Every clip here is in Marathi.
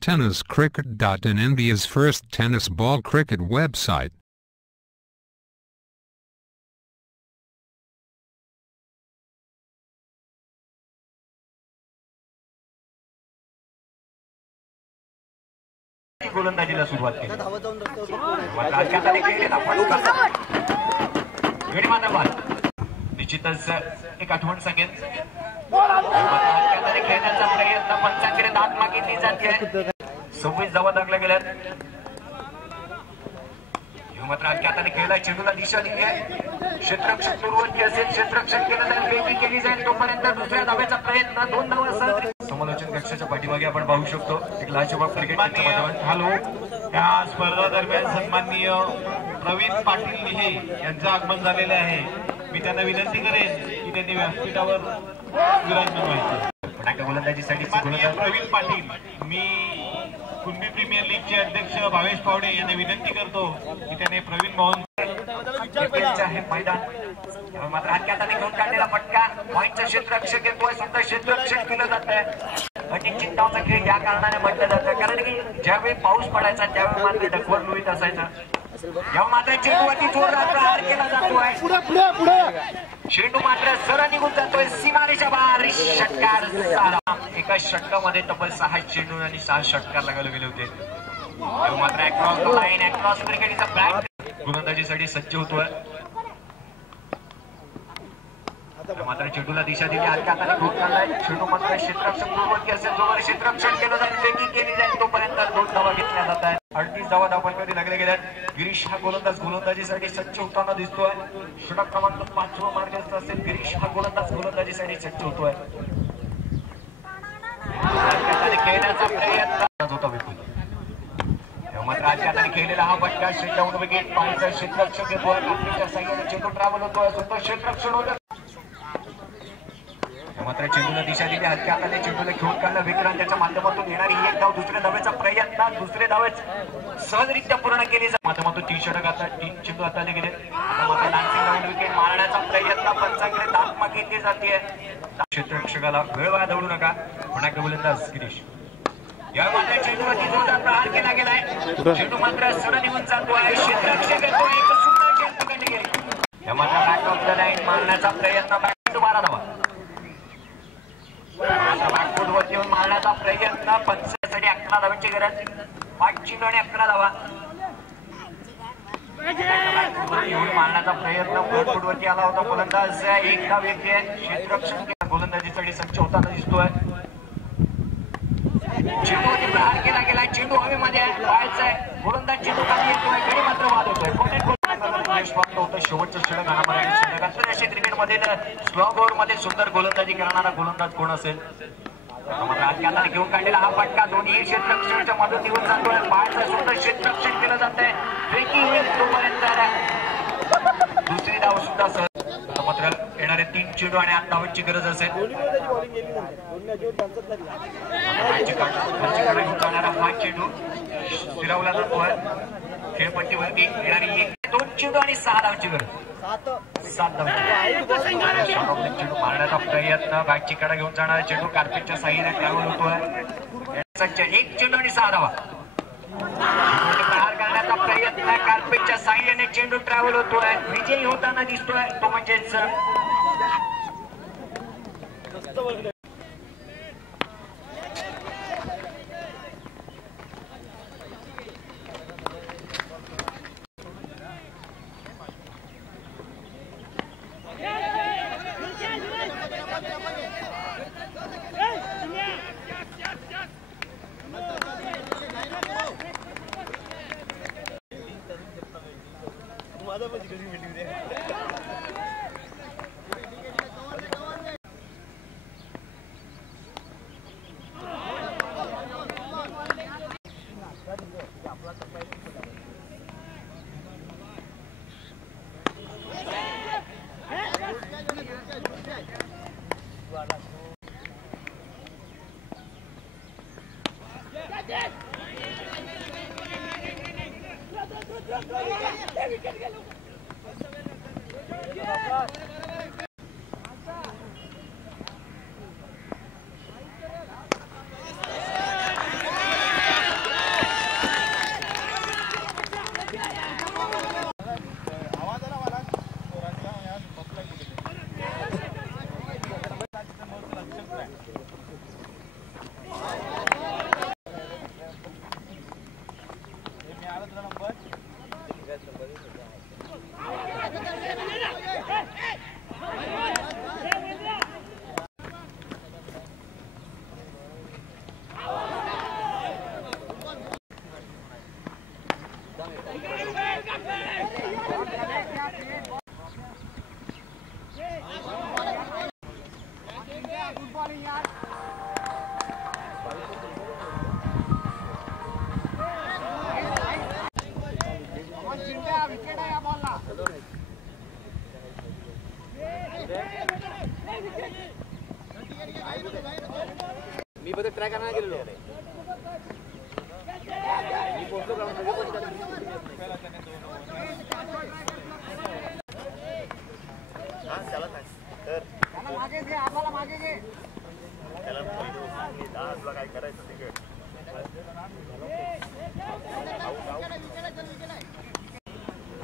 TennisCricket.in, India's first tennis ball cricket website. गोलंदाजीला सुरुवात केली. निश्चितच एक आठवण सांगेल. खेळण्याचा प्रयत्न पंचांकडे दाद मागितली जाते. 26 धावा टाकल्या गेल्यात. मात्र हलक्या हाताने खेळला. चेंडूला दिशा दिली आहे. क्षेत्ररक्षण पूर्ववर्ती असेल. क्षेत्ररक्षण केलं जाईल. वेगळी केली जाईल. तोपर्यंत दुसऱ्या धावेचा प्रयत्न. 2 धावा सहज. समालोचन कक्षाच्या पाठीमागे आपण पाहू शकतो एक लाजवाब क्रिकेटच्या माध्यमातून. हॅलो, या स्पर्धा दरम्यान सन्माननीय प्रवीण पाटील लिहे यांचं आगमन झालेलं आहे. मी त्यांना विनंती करेन की त्यांनी व्यासपीठावर विराजमान व्हायचं. गोलंदाजीसाठी प्रवीण पाटील, मी कुणबी प्रीमियर लीगचे अध्यक्ष भावेश पावडे यांना विनंती करतो की त्याने प्रवीण मोहन मैदान मात्र हलक्या हाताने घेऊन काढलेला फटका. पॉईंटचं क्षेत्ररक्षक येतोय. सुद्धा क्षेत्ररक्षण केलं जात आहे. अनेक चिंताचा खेळ या कारणाने म्हटलं जातं कारण की ज्यावेळी पाऊस पडायचा त्यावेळी मात्र ढकवत लुईत असायचं. जेव्हा मात्र चेंडूवरती जोरदार प्रहार केला जातोय. चेंडू मात्र सरळ निघून जातोय. सीमारेषा बाहेर. षटकार. एका षटकामध्ये तब्बल 6 चेंडू आणि 6 षटकार लगावले गेले होते. मात्र अक्रॉस द लाईन. अक्रॉस क्रिकेटचा बॅट गोलंदाजीसाठी सज्ज होतोय. मात्र चेंडूला दिशा दिली. हलक्या हाताने घेऊन काढलाय. चेंडू मात्र क्षेत्ररक्षण पूर्ववर्ती असेल. जोवर क्षेत्ररक्षण केलं जाईल वेगळी केली जाईल तोपर्यंत 2 धावा घेतल्या जात आहेत. 38 धावा धावपैकी लागले गेल्यात. गिरीश हा गोलंदाजीसाठी सज्ज होताना दिसतोय. षटक क्रमांक 5 मार्गस्थ असेल. गिरीश हा गोलंदाजीसाठी सज्ज होतोय. खेळण्याचा प्रयत्न होता विपुल. मात्र हलक्या हाताने खेळलेला हा फटका. शेवटून विकेट. पाहायचा क्षेत्ररक्षक येतोय. कापणीच्या साह्याने चेंडू ट्रॅव्हल होतोय. स्वतः क्षेत्ररक्षण होतं. मात्र चेंडूला दिशा दिली. हलक्या हाताने चेंडूला घेऊन काढलं. विक्रांतच्या माध्यमातून येणारी एक धाव. दुसऱ्या धावेचा प्रयत्न. दुसरे धावेच सहजरित्या पूर्ण केली जाते. माध्यमातून 3 षटक आता 3 चेंडू हाताने गेले. मात्र डान्सिंग राऊंड विकेट मारण्याचा प्रयत्न. पंचांकडे दाद मागितली जाते. क्षेत्ररक्षकाला वेळ वाया दवडू नका. पुन्हा गोलंदाज गिरीश. या मात्र चेंडूवरती जोरदार प्रहार केला गेलाय. चेंडू मात्र सरळ निघून जातोय. क्षेत्ररक्षक येतो. एक सुंदर चेंडू पकडली गेली. या मात्र बॅक ऑफ द लाईन मारण्याचा प्रयत्न. बॅक टू 12 धावा. वरती येऊन मारण्याचा प्रयत्न. पंचासाठी 11 धावांची गरज. 5 चेंडू आणि 11 धावा. मारण्याचा प्रयत्न. वरती आला होता गोलंदाज. 1 धाव येते. क्षेत्ररक्षण गोलंदाजीसाठी सज्ज होताना दिसतोय. चेंडूवरती प्रहार केला गेला. चेंडू हवेमध्ये पाहायचा आहे. गोलंदाज चेंडू खाली येतोय. गडी मात्र बाद होतोय. शेवटचं षटक आंतरराष्ट्रीय क्रिकेटमध्ये स्लॉग ओव्हर मध्ये सुंदर गोलंदाजी करणारा गोलंदाज कोण असेल. हाताने घेऊन काढलेला हा फटका. दोन्ही क्षेत्ररक्षणाच्या मदत येऊन जातोय. पाहायचं सुंदर क्षेत्ररक्षण केलं जात आहे. ब्रेकिंग होईल तोपर्यंत दुसरी धाव सुद्धा सहज. मात्र येणारे 3 चेंडू आणि 8 धावांची गरज असेल. घेऊन जाणारा हा चेंडू फिरवला जातोय. खेळपट्टीवरती येणारी 2 चेंडू आणि 6 धावांची गरज. 7 धावांची. चेंडू मारण्याचा प्रयत्न. बॅटची कडा घेऊन जाणारा चेंडू कार्पेटच्या साह्याने ट्रॅव्हल होतोय. 1 चेंडू आणि 6 धावा. प्रहार करण्याचा प्रयत्न. कार्पेटच्या साह्याने चेंडू ट्रॅव्हल होतोय. विजयी होताना दिसतोय तो म्हणजेच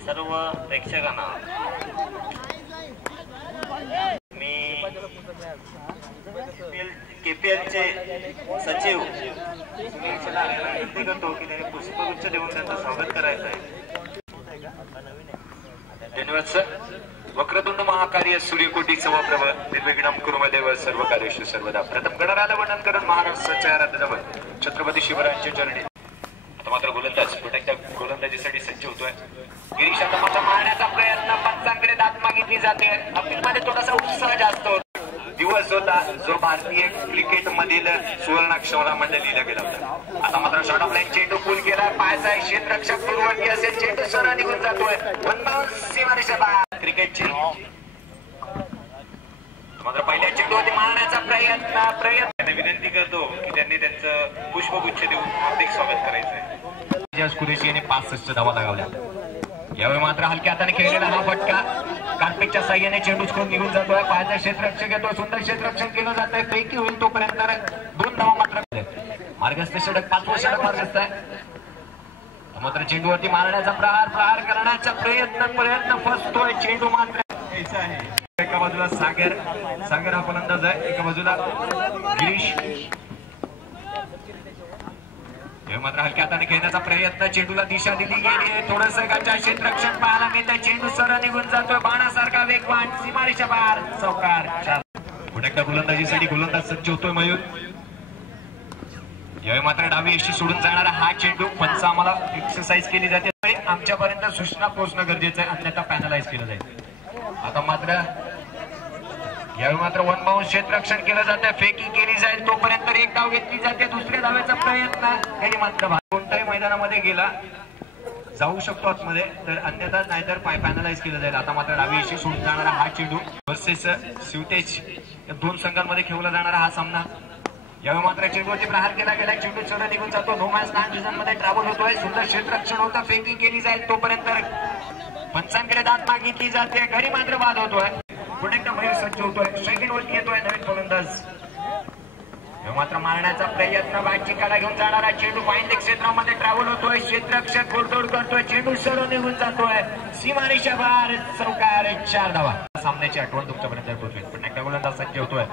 सर्व प्रेक्षकांना मी केपीएलचे सचिव विनंती करतो की त्याने पुष्पगुच्छ देऊन त्यांचं स्वागत करायचं आहे. धन्यवाद सर. वक्रतुंड महाकार्य सूर्यकोटी समप्रभ निर्विघ्नं कुर्मदेव सर्व कार्येषु सर्वदा. प्रथम गणराज वर्णन करून महाराष्ट्राच्या आराध्य छत्रपती शिवरायांच्या चरणी. आता मात्र गोलंदाज पुन्हा गोलंदाजीसाठी सज्ज होतोय. गिरीश आता मात्र मारण्याचा प्रयत्न, पंचांकडे दात मागितली जाते. अपीलमध्ये थोडासा उत्साह जास्त होता. दिवस होता जो भारतीय क्रिकेट मधील सुवर्णाक्षरामध्ये लिहिला गेला होता. आता मात्र शॉर्ट ऑफ लाईन चेंडू पूल केला. पायाचा क्षेत्ररक्षक पूर्ववर्ती असेल, चेंडू सरा निघून जातोय. क्रिकेटची मात्र पहिल्या चेंडूवरती मारण्याचा प्रयत्न विनंती करतो की त्यांनी त्यांचं पुष्पगुच्छ देऊन हार्दिक स्वागत करायचंय. कुरेशी यांनी 65 धावा लगावल्या. यावेळी मात्र हलक्या हाताने खेळलेला हा फटका कार्पेटच्या साह्याने चेंडू चुकून निघून जातोय. पायाचा क्षेत्ररक्षक येतोय, सुंदर क्षेत्ररक्षण केलं जातंय. पैकी होईल तोपर्यंत 2 धावा मात्र. मार्गस्थ षटक, 5वं षटक मार्गस्थ आहे. मात्र चेंडूवरती मारण्याचा प्रहार करण्याचा प्रयत्न फसतोय. चेंडू मात्र एका बाजूला सागर हा फलंदाज आहे, एका बाजूला गिरीश. मात्र हलक्या हाताने खेळण्याचा प्रयत्न, चेंडूला दिशा दिली गेली. थोडस गच्चा क्षेत्ररक्षण पाहायला मिळतं. चेंडू सरळ निघून जातोय. बाणासारखा वेगवान, सीमारेषा पार, चौकार. पुन्हा एकदा गोलंदाजीसाठी गोलंदाज सज्ज होतोय मयूर. यावेळी मात्र डावी यशी सोडून जाणारा हा चेंडू. पंच आम्हाला एक्सरसाइज केली जाते, आमच्यापर्यंत सूचना पोहोचणं गरजेचं आहे, अन्यथा पॅनलाइज केलं जाईल. आता मात्र यावेळी मात्र 1 बाउंस क्षेत्ररक्षण केलं जातं. फेकी केली जाईल तोपर्यंत 1 धाव घेतली जाते. दुसऱ्या धावेचा प्रयत्न त्यांनी मात्र कोणत्याही मैदानामध्ये गेला जाऊ शकतो आतमध्ये, तर अन्यथा नाहीतर पॅनलाइज केलं जाईल. आता मात्र डावी यशी सोडून जाणारा हा चेंडू वर्सेस शिवतेज या 2 संघांमध्ये खेळला जाणारा हा सामना. यावेळी मात्र चेंडूवरती प्रहार केला गेला. चेंडू चढ निघून जातो. नो मॅच लहान डिझाईनमध्ये ट्रॅव्हल होतोय. सुंदर क्षेत्ररक्षण होतं. फेकी केली जाईल तोपर्यंत पंचांकडे दात मागितली जाते. घरी मात्र बाद होतोय. पुन्हा एकदा मयूर सज्ज होतोय. सेकंड वरती येतोय नवीन फलंदाज. मात्र मारण्याचा प्रयत्न, बॅटची कडा घेऊन जाणारा चेंडू फाईन क्षेत्रामध्ये ट्रॅव्हल होतोय. क्षेत्ररक्षक गोलतोड करतोय. चेंडू सरळ निघून जातोय. सीमारेषा बार, चौकार. 4 धावा. सामन्याची आठवण तुमच्यापर्यंत पोहोचवेल. पुन्हा एकदा गोलंदाज सज्ज होतोय.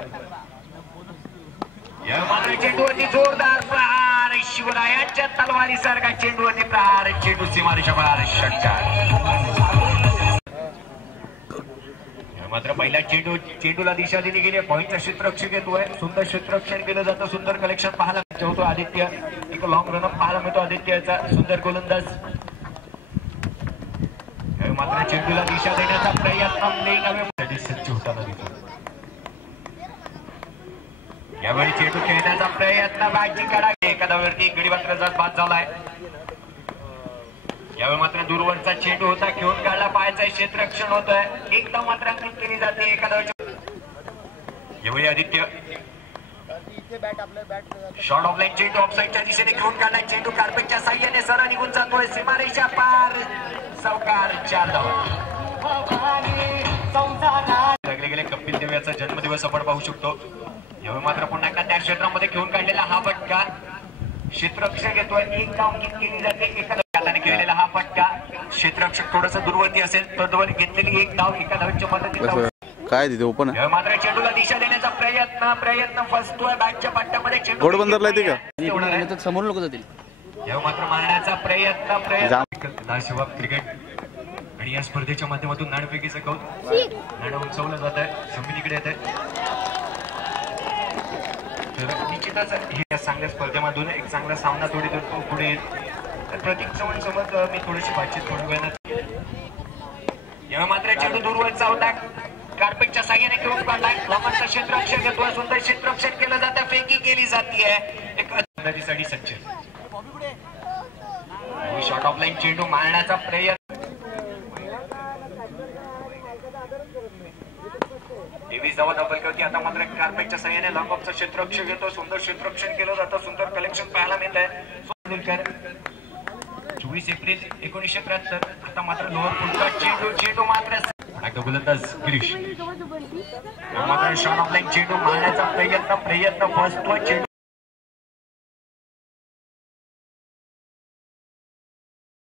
या मात्र चेंडूवरती जोरदार प्रहार. शिवरायांच्या तलवारीसारखा चेंडूवरती प्रहार. चेंडू सीमारेषा बार, षटकार. मात्र पहिल्या चेंडूला दिशा दिली गेली. पॉईंटचा क्षेत्ररक्षक येतोय. सुंदर क्षेत्ररक्षण केलं जातं. सुंदर कलेक्शन पाहायला होतो. आदित्य एक लॉंग रनअप पाहायला मिळतो आदित्यचा. सुंदर गोलंदाज. मात्र चेंडूला दिशा देण्याचा प्रयत्न सज्ज होताना दिसतो. यावेळी चेंडू खेळण्याचा प्रयत्न, बॅटची कडा. एका धावेवरती गडी मात्र बाद झालाय. यावेळी मात्र दूरवरचा चेंडू होता, खेळून काढला. पायाचा क्षेत्ररक्षण होत आहे. 1 धाव मात्र अंकित केली जाते एका धावेच्या. यावेळी आदित्य शॉर्ट ऑफ लाईन चेंडू ऑफसाईडच्या दिशेने घेऊन काढला. चेंडू कार्पेटच्या साह्याने सरळ निघून जातोय. सीमारेषा पार, चौकार. 4 धावा. लागले गेले कपिल देव याचा जन्मदिवस आपण पाहू शकतो. यावेळी मात्र पुन्हा एकदा त्या क्षेत्रामध्ये घेऊन काढलेला हा फटका. क्षेत्ररक्षक येतोय. 1 धाव अंकित केली जाते एका हाताने खेळलेला हा फटका. क्षेत्ररक्षक थोडस दूरवर्ती असेल तर घेतलेली 1 धाव एका धावेच्या मदतीने. काय तिथे ओपन आहे. मात्र चेंडूला दिशा देण्याचा प्रयत्न फसतोय. बॅटच्या पट्ट्यामध्ये चेंडू गोड बंदरला येते का समोर लोक जातील. यावेळी मात्र मारण्याचा प्रयत्न शिवा क्रिकेट आणि या स्पर्धेच्या माध्यमातून नाणेफेकीचं कौल नाणं उंचावलं जात आहे. जमिनीकडे येत आहे. तर निश्चितच या चांगल्या स्पर्धेमधून एक चांगला सामना पुढे येईल. तर प्रतीक चव्हाण सोबत मी थोडीशी बातचीत थोड्या वेळात. यावेळी मात्र चेंडू दूरवरचा होता. कार्पेटच्या साह्याने खेळून काढलाय. लांबचा क्षेत्ररक्षण येतोय. सुंदर क्षेत्ररक्षण केलं जातं. फेकी केली जाते. एक अंदाजीसाठी सज्ज. शॉर्ट ऑफ लाईन चेंडू मारण्याचा प्रयत्न. टीव्ही जवळ होती. आता मात्र कार्पेटच्या सहाय्याने लॉंग ऑफचं क्षेत्ररक्षण घेतो. सुंदर क्षेत्ररक्षण केलं जातं. सुंदर कलेक्शन पाहायला मिळत आहे. 24 एप्रिल 1973. आता मात्र लोअर फुलका चेंडू मात्र गोलंदाज गिरीश मात्र शॉट ऑफ लाईन चेंडू मारण्याचा प्रयत्न फसतो. चेंडू